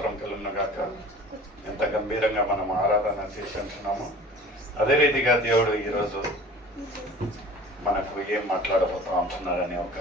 స్తోత్రం కలుగునుగాక. ఎంత గంభీరంగా మనం ఆరాధన చేసి ఉంటున్నాము. అదే రీతిగా దేవుడు ఈరోజు మనకు ఏం మాట్లాడబోతా ఉంటున్నారనే ఒక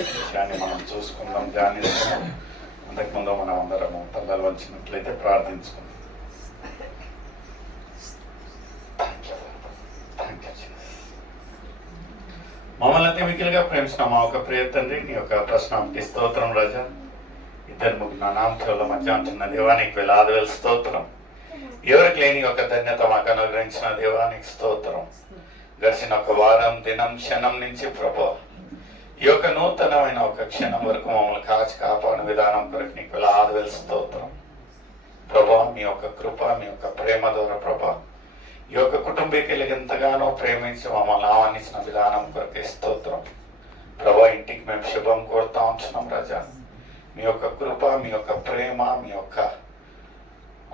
విషయాన్ని మనం చూసుకుందాం, ధ్యానిస్తున్నాం. అంతకుముందు మనం అందరము తలలు వంచినట్లయితే ప్రార్థించుకుందాం. మమ్మల్ని అతి మిక్కిలిగా ప్రేమించిన మా ఒక ప్రియ తండ్రి, నీ యొక్క ప్రశ్నకి స్తోత్రం రాజా. ఇద్దరు ముగ్గురు నానాంశాల మధ్య ఉంటున్న దేవానికి వేలాది వేల స్తోత్రం. ఎవరికి లేని ఒక ధన్యత మాకు అనుగ్రహించిన దేవానికి స్తోత్రం. గడిచిన ఒక వారం, దినం, క్షణం నుంచి ప్రభా ఈ యొక్క నూతనమైన ఒక క్షణం వరకు మమ్మల్ని కాచి కాపాడిన విధానం కొరకు నీకు వేలాది వేల స్తోత్రం ప్రభా. మీ యొక్క కృప, మీ యొక్క ప్రేమ ద్వారా ప్రభా ఈ యొక్క కుటుంబీకులకు ఎంతగానో ప్రేమించి మమ్మల్ని ఆహ్వానించిన విధానం కొరకే స్తోత్రం ప్రభా. ఇంటికి మేము శుభం కోరుతా ఉంటున్నాం రాజా. మీ యొక్క కృప, మీ యొక్క ప్రేమ, మీ యొక్క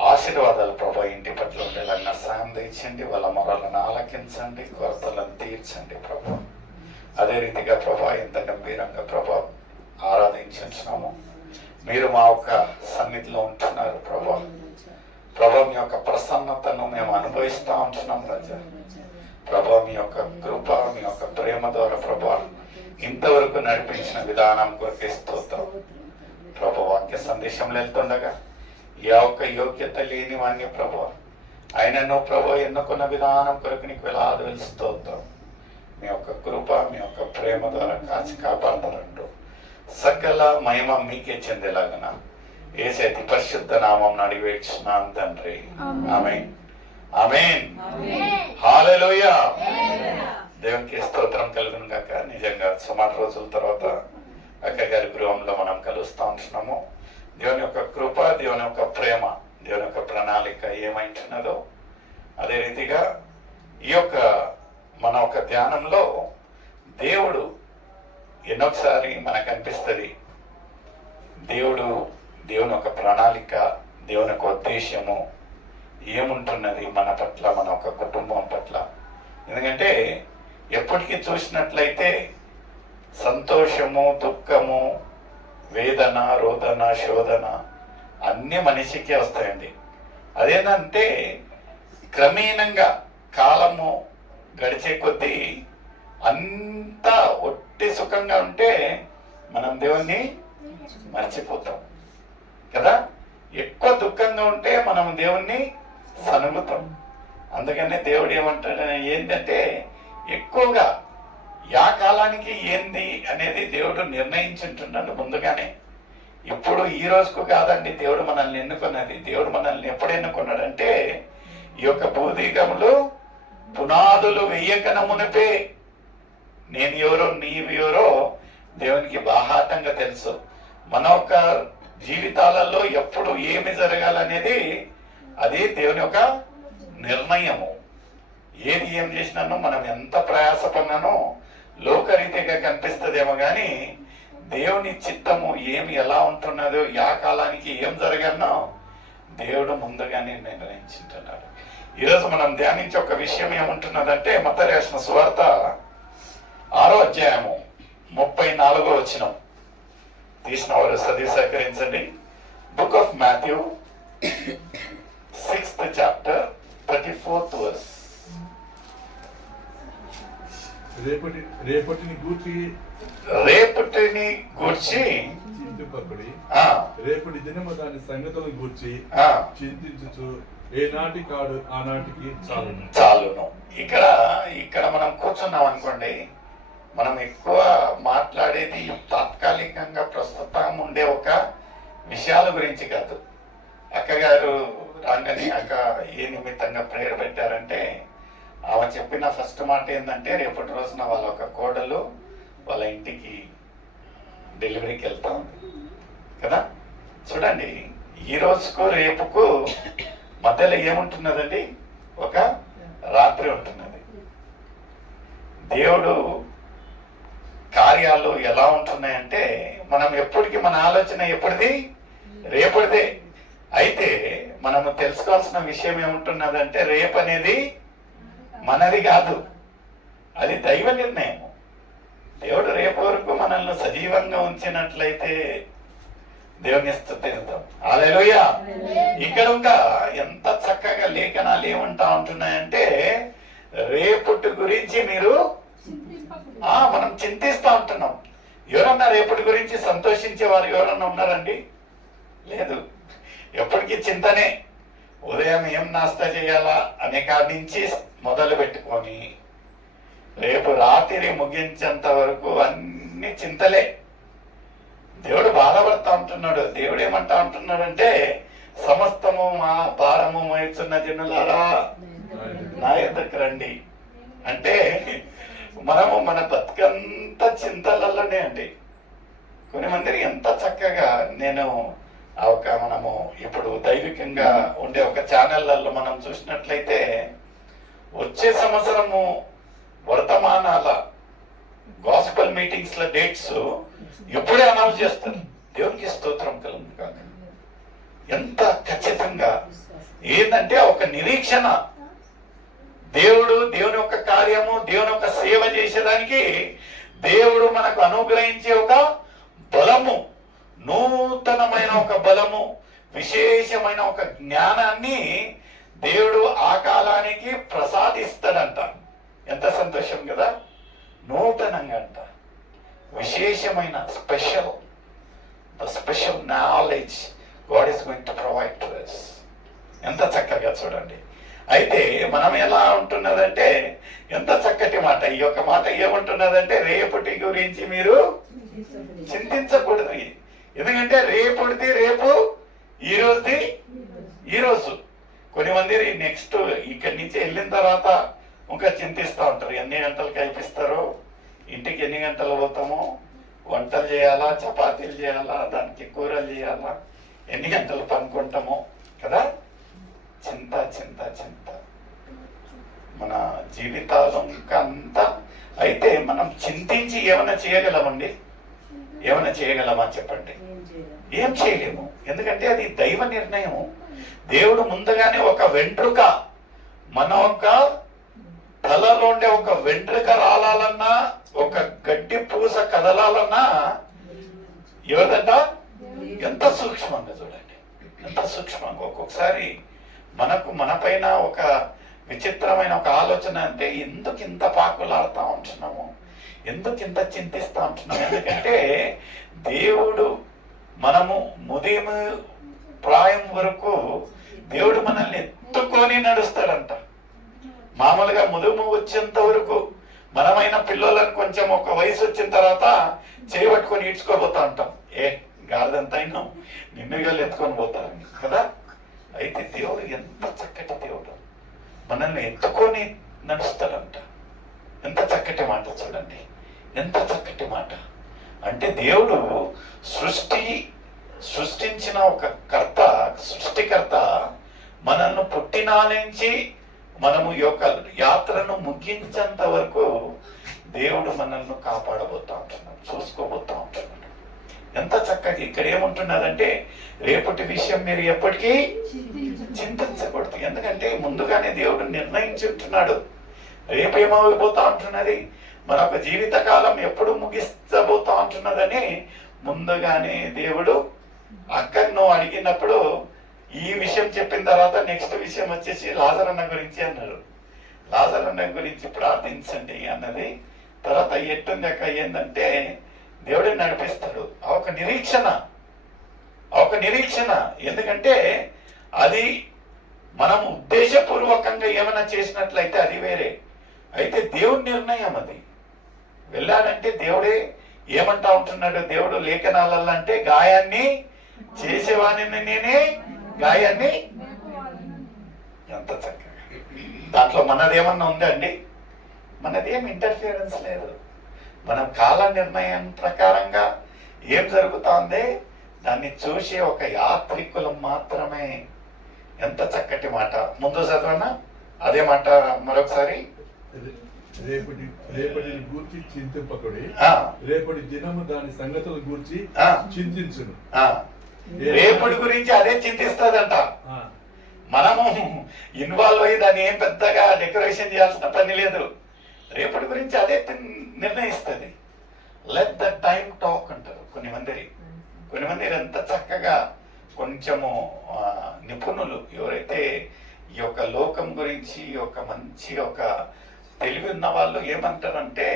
ఆశీర్వాదాలు ప్రభా ఇంటి పట్ల ఉండేలాగా సాయం తెచ్చండి. వాళ్ళ మొరలను ఆలకించండి, కొరతలను తీర్చండి ప్రభా. అదే రీతిగా ప్రభా ఎంత గంభీరంగా ప్రభా ఆరాధించున్నాము. మీరు మా యొక్క సన్నిధిలో ఉంటున్నారు ప్రభా. ప్రభా మీ యొక్క ప్రసన్నతను మేము అనుభవిస్తూ ఉంటున్నాం రాజా. ప్రభా మీ యొక్క కృప, మీ యొక్క ప్రేమ ద్వారా ప్రభా ఇంతవరకు నడిపించిన విధానం కొరకే స్తోత్రం ప్రభా. వాక్య సందేశంలో వెళ్తుండగా ఈ యొక్క యోగ్యత లేని వాణ్ణి ప్రభా ఆయనను ప్రభా ఎన్నుకున్న విధానం కొరకు నీకు వేలాది వేల స్తోత్రం. మీ యొక్క కృప, మీ యొక్క ప్రేమ ద్వారా కాచి కాపాడతారంటూ సకల మహిమ మీకే చెందేలాగన యేసయ్య పరిశుద్ధ నామం అడివేస్తున్నాను తండ్రి. ఆమేన్, ఆమేన్, హల్లెలూయా. దేవునికి స్తోత్రం కలుగును గాక. నిజంగా సుమారు రోజుల తర్వాత అక్క గారి గృహంలో మనం కలుస్తూ ఉంటున్నాము. దేవుని యొక్క కృప, దేవుని యొక్క ప్రేమ, దేవుని యొక్క ప్రణాళిక ఏమైంటున్నదో అదే రీతిగా ఈ యొక్క మన ఒక ధ్యానంలో దేవుడు ఎన్నోసారి మనకు అనిపిస్తుంది దేవుని ఒక ప్రణాళిక, దేవుని యొక్క ఉద్దేశము ఏముంటున్నది మన పట్ల, మన ఒక కుటుంబం పట్ల. ఎందుకంటే ఎప్పటికీ చూసినట్లయితే సంతోషము, దుఃఖము, వేదన, రోదన, శోధన అన్నీ మనిషికి వస్తాయండి. అదేంటంటే క్రమేణంగా కాలము గడిచే కొద్దీ అంతా ఒట్టి సుఖంగా ఉంటే మనం దేవుణ్ణి మర్చిపోతాం కదా. ఎక్కువ దుఃఖంగా ఉంటే మనం దేవుణ్ణి సనుగుతాం. అందుకనే దేవుడు ఏమంటాడు ఏంటంటే ఎక్కువగా యా కాలానికి ఏంది అనేది దేవుడు నిర్ణయించుంటున్నాడు ముందుగానే. ఇప్పుడు ఈ రోజుకు కాదండి దేవుడు మనల్ని ఎన్నుకున్నది. దేవుడు మనల్ని ఎప్పుడు ఎన్నుకున్నాడంటే ఈ యొక్క భూదీగములు పునాదులు వెయ్యకన మునిపే నేను ఎవరో నీవు ఎవరో దేవునికి బాహాటంగా తెలుసు. మన యొక్క జీవితాలలో ఎప్పుడు ఏమి జరగాలనేది అది దేవుని యొక్క నిర్ణయము. ఏది ఏం చేసినానో మనం ఎంత ప్రయాసపడినానో లోకరీతిగా కనిపిస్తుందేమో కానీ దేవుని చిత్తము ఏమి ఎలా ఉంటున్నదో యా కాలానికి ఏం జరగనో దేవుడు ముందుగానే నిర్ణయించుంటున్నాడు. ఈరోజు మనం ధ్యానించే ఒక విషయం ఏముంటున్నదంటే మత్తయి రాసిన సువార్త 6వ అధ్యాయము 34వ వచనం. తీసిన వారు చదివి సహకరించండి. Book of Matthew 6th chapter 34th verse. రేపటిని గూర్చి చింతింపకుడి, రేపటి దినము దాని సంగతులను గూర్చి చింతించుచు ఏనాటి కాడు ఆనాటికి చాలును. ఇక్కడ మనం కూర్చున్నాం అనుకోండి, మనం ఎక్కువ మాట్లాడేది తాత్కాలికంగా ప్రస్తుతం ఉండే ఒక విషయాల గురించి కాదు. అక్కగారు రాగానే అక్క ఏ నిమిత్తంగా ప్రేయర్ పెట్టారంటే ఆమె చెప్పిన ఫస్ట్ మాట ఏంటంటే రేపటి రోజున వాళ్ళ ఒక కోడలు వాళ్ళ ఇంటికి డెలివరీకి వెళ్తా ఉంది కదా. చూడండి, ఈ రోజుకు రేపుకు మధ్యలో ఏముంటున్నదండి, ఒక రాత్రి ఉంటున్నది. దేవుడు కార్యాలు ఎలా ఉంటున్నాయంటే మనం ఎప్పటికీ మన ఆలోచన ఎప్పటిది, రేపటిదే. అయితే మనము తెలుసుకోవాల్సిన విషయం ఏముంటున్నదంటే రేపు అనేది మనది కాదు, అది దైవ నిర్ణయం. దేవుడు రేపు వరకు మనల్ని సజీవంగా ఉంచినట్లయితే దేవుని స్తుతిద్దాం. హల్లెలూయా. ఇక్కడ ఇంకా ఎంత చక్కగా లేఖనాలు ఏమంటా ఉంటున్నాయంటే, రేపటి గురించి మీరు మనం చింతిస్తూ ఉంటున్నాం. ఎవరన్నా రేపటి గురించి సంతోషించే వారు ఎవరన్నా ఉన్నారండి? లేదు. ఎప్పటికీ చింతనే. ఉదయం ఏం నాస్తా చేయాలా అనే కాడి నుంచి మొదలు పెట్టుకొని రేపు రాత్రి ముగించేంత వరకు అన్ని చింతలే. దేవుడు బాధపడతా ఉంటున్నాడు. దేవుడు ఏమంటా ఉంటున్నాడంటే, సమస్తము మా భారము మోయుచున్న జనులారా నా యొద్దకు రండి. అంటే మనము మన బతుకంతా చింతలలోనే అండి. కొన్ని మంది ఎంత చక్కగా మనము ఇప్పుడు దైవికంగా ఉండే ఒక ఛానళ్లలో మనం చూసినట్లయితే వచ్చే సంవత్సరము వర్తమానాల గాస్పెల్ మీటింగ్స్ లో డేట్స్ ఎప్పుడే అనౌన్స్ చేస్తారు. దేవునికి స్తోత్రం కలుగును కాక. ఎంత ఖచ్చితంగా ఏంటంటే ఒక నిరీక్షణ. దేవుని యొక్క కార్యము, దేవుని యొక్క సేవ చేసేదానికి దేవుడు మనకు అనుగ్రహించే ఒక బలము, నూతనమైన ఒక బలము, విశేషమైన ఒక జ్ఞానాన్ని దేవుడు ఆ కాలానికి ప్రసాదిస్తాడంట. ఎంత సంతోషం కదా. నూతనంగా అంట, విశేషమైన special knowledge God is going to provide to us. ఎంత చక్కగా చూడండి. అయితే మనం ఎలా ఉంటున్నదంటే, ఎంత చక్కటి మాట. ఈ యొక్క మాట ఏమంటున్నదంటే, రేపటి గురించి మీరు చింతించకూడదు. ఎందుకంటే రేపటిది రేపు, ఈరోజుది ఈరోజు. కొన్ని మంది నెక్స్ట్ ఇక్కడి నుంచి వెళ్ళిన తర్వాత ఇంకా చింతిస్తూ ఉంటారు. ఎన్ని గంటలు కల్పిస్తారో, ఇంటికి ఎన్ని గంటలు పోతామో, వంటలు చేయాలా, చపాతీలు చేయాలా, దానికి కూరలు చేయాలా, ఎన్ని గంటలు పనుకుంటామో కదా. చింత చింత చింత మన జీవితాలు ఇంకా అంతా. అయితే మనం చింతించి ఏమైనా చేయగలమండి? ఏమైనా చేయగలమా చెప్పండి? ఏం చేయలేము. ఎందుకంటే అది దైవ నిర్ణయం. దేవుడు ముందుగానే ఒక వెంట్రుక, మన ఒక తలలో ఉండే ఒక వెంట్రుక రాలాలన్నా, ఒక గడ్డి పూస కదలాలన్నా ఎవరిదంట? ఎంత సూక్ష్మంగా చూడండి, ఎంత సూక్ష్మంగా. ఒక్కొక్కసారి మన పైన ఒక విచిత్రమైన ఒక ఆలోచన. అంటే ఎందుకు ఇంత పాకులాడుతూ ఉంటున్నాము, ఎందుకు ఇంత చింతిస్తూ ఉంటున్నాము? ఎందుకంటే దేవుడు మనము ముదిము ప్రాయం వరకు దేవుడు మనల్ని ఎత్తుకొని నడుస్తాడంట. మామూలుగా ముదుము వచ్చేంత వరకు మనమైన పిల్లలను కొంచెం ఒక వయసు వచ్చిన తర్వాత చేయబట్టుకొని ఈడ్చుకోబోతా ఉంటాం. గాడిదంతా అయినా నిన్నుగా ఎత్తుకొని పోతారని కదా. అయితే దేవుడు ఎంత చక్కటి దేవుడు, మనల్ని ఎత్తుకొని నడుస్తాడంట. ఎంత చక్కటి మాట చూడండి, ఎంత చక్కటి మాట. అంటే దేవుడు సృష్టించిన ఒక కర్త, సృష్టికర్త మనల్ని పుట్టినా నుంచి మనము యొక్క యాత్రను ముగించేంత వరకు దేవుడు మనల్ని కాపాడబోతా ఉంటున్నాడు, చూసుకోబోతా ఉంటున్నాడు. ఎంత చక్కగా ఇక్కడ ఏముంటున్నదంటే, రేపటి విషయం మీరు ఎప్పటికీ చింతించకూడదు. ఎందుకంటే ముందుగానే దేవుడు నిర్ణయించుంటున్నాడు రేపు ఏమైపోతా ఉంటున్నది, మన యొక్క జీవితకాలం ఎప్పుడు ముగిస్తబోతా ఉంటున్నదని ముందుగానే దేవుడు. అక్కడ నువ్వు అడిగినప్పుడు ఈ విషయం చెప్పిన తర్వాత నెక్స్ట్ విషయం వచ్చేసి లాజరన్న గురించి అన్నాడు. లాజరన్న గురించి ప్రార్థించండి అన్నది. తర్వాత ఎట్టుంది అక్క ఏంటంటే, దేవుడే నడిపిస్తాడు. ఆ ఒక నిరీక్షణ. ఎందుకంటే అది మనం ఉద్దేశపూర్వకంగా ఏమైనా చేసినట్లయితే అది వేరే. అయితే దేవుడి నిర్ణయం అది. వెళ్ళాడంటే దేవుడే ఏమంటా ఉంటున్నాడు దేవుడు లేఖనాలలో అంటే, గాయాన్ని చేసేవాడిని నేనే, గాయాన్ని. ఎంత చక్కగా. దాంట్లో మనదేమన్నా ఉందా అండి? మనదేం ఇంటర్ఫియరెన్స్ లేదు. మనం కాల నిర్ణయం ప్రకారంగా ఏం జరుగుతోంది దాన్ని చూసే ఒక యాత్రికులం మాత్రమే. ఎంత చక్కటి మాట. ముందు చదవనా అదే మాట మరొకసారి. రేపటి గూర్చి చింతింపకుడి, రేపటి దినము దాని సంగతుల గూర్చి చింతించును. రేపటి గురించి అదే చింతిస్తుందంట. మనము ఇన్వాల్వ్ అయ్యి దాన్ని ఏం పెద్దగా డెకరేషన్ చేయాల్సిన పని లేదు. రేపటి గురించి అదే నిర్ణయిస్తుంది. లెట్ ద టైం టాక్ అంటారు కొన్ని కొన్ని మంది ఎంత చక్కగా కొంచెము నిపుణులు ఎవరైతే ఈ యొక్క లోకం గురించి ఈ యొక్క మంచి ఒక తెలివి ఉన్న వాళ్ళు ఏమంటారంటే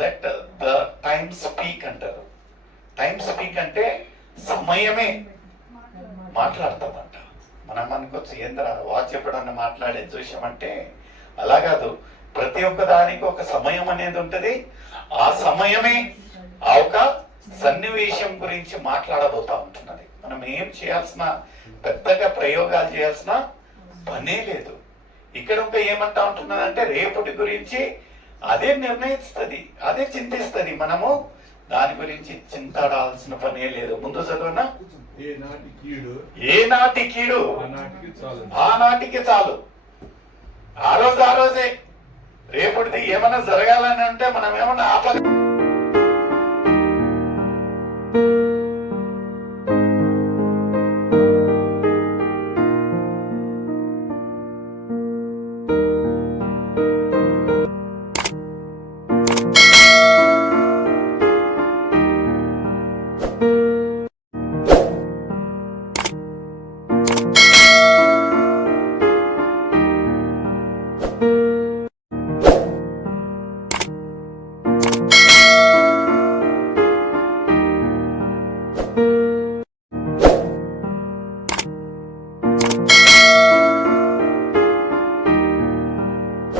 లెట్ ద టైమ్ స్పీక్ అంటారు. టైం స్పీక్ అంటే సమయమే మాట్లాడుతుందంట. మనం అనుకోవచ్చు ఏంద్రా వాచ్ ఎప్పుడన్నా మాట్లాడే చూసామంటే అలా కాదు. ప్రతి ఒక్క దానికి ఒక సమయం అనేది ఉంటది. ఆ సమయమే ఆ ఒక సన్నివేశం గురించి మాట్లాడబోతా ఉంటున్నది. మనం ఏం చేయాల్సిన పెద్దగా ప్రయోగాలు చేయాల్సిన పనే లేదు. ఇక్కడ ఒక ఏమంటా ఉంటున్నదంటే రేపటి గురించి అదే నిర్ణయిస్తుంది, అదే చింతిస్తుంది. మనము దాని గురించి చింతడాల్సిన పనే లేదు. ముందు చదువునా ఏ నాటి కీడు ఆ నాటికి చాలు. ఆ రోజే రేపటిది ఏమైనా జరగాలని అంటే మనం ఏమన్నా ఆప